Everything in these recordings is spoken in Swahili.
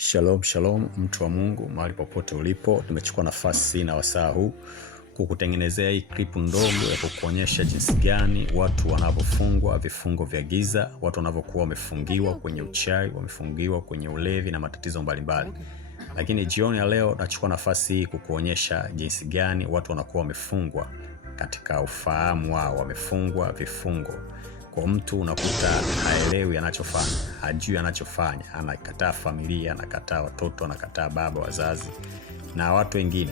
Shalom, shalom, mtu wa Mungu, mahali popote ulipo. Nimechukua nafasi na wasaa huu kukutengenezea hii clip ndogo ya kukuonyesha jinsi gani watu wanavyofungwa vifungo vya giza, watu wanavyokuwa wamefungiwa kwenye uchawi, wamefungiwa kwenye ulevi na matatizo mbalimbali. Lakini jioni ya leo nachukua nafasi hii kukuonyesha jinsi gani watu wanakuwa wamefungwa katika ufahamu wao, wamefungwa vifungo. Kwa mtu unakuta haelewi anachofanya, hajui anachofanya, anakataa familia, anakataa watoto, anakataa baba, wazazi na watu wengine,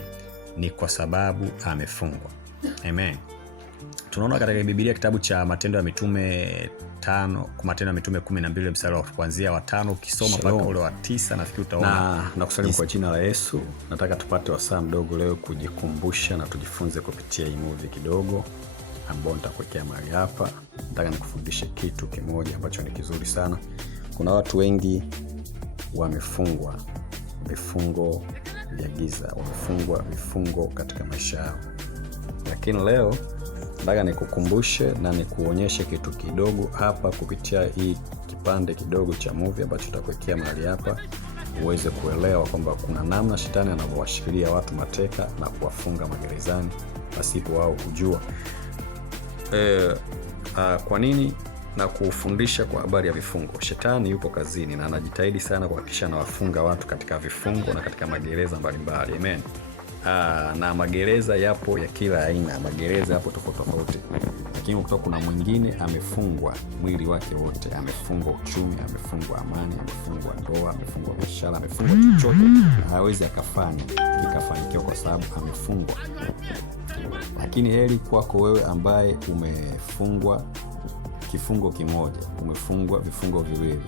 ni kwa sababu amefungwa. Amen. Tunaona katika Biblia kitabu cha Matendo ya Mitume 5, Matendo ya Mitume 12 mstari wa kuanzia wa 5 ukisoma mpaka ule wa 9 nafikiri utaona. Na kusalimu kwa jina la Yesu. Nataka tupate wasaa mdogo leo kujikumbusha na tujifunze kupitia hii movie kidogo ambao nitakuwekea mahali hapa. Nataka nikufundishe kitu kimoja ambacho ni kizuri sana. Kuna watu wengi wamefungwa vifungo vya giza, wamefungwa vifungo katika maisha yao. Lakini leo nataka nikukumbushe na nikuonyeshe kitu kidogo hapa kupitia hii kipande kidogo cha movie ambacho tutakuwekea mahali hapa, uweze kuelewa kwamba kuna namna shetani anavyowashikilia watu mateka na kuwafunga magerezani pasipo wao kujua. Kwa nini na kufundisha kwa habari ya vifungo? Shetani yupo kazini na anajitahidi sana kuhakikisha anawafunga watu katika vifungo na katika magereza mbalimbali. Amen. Na magereza yapo ya kila aina, magereza yapo tofauti tofauti. Lakini kutoka kuna mwingine amefungwa mwili wake wote, amefungwa uchumi, amefungwa amani, amefungwa ndoa, amefungwa biashara, amefungwa chochote na hawezi ikafanikiwa kwa sababu amefungwa. Lakini heri kwako wewe ambaye umefungwa kifungo kimoja, umefungwa vifungo viwili.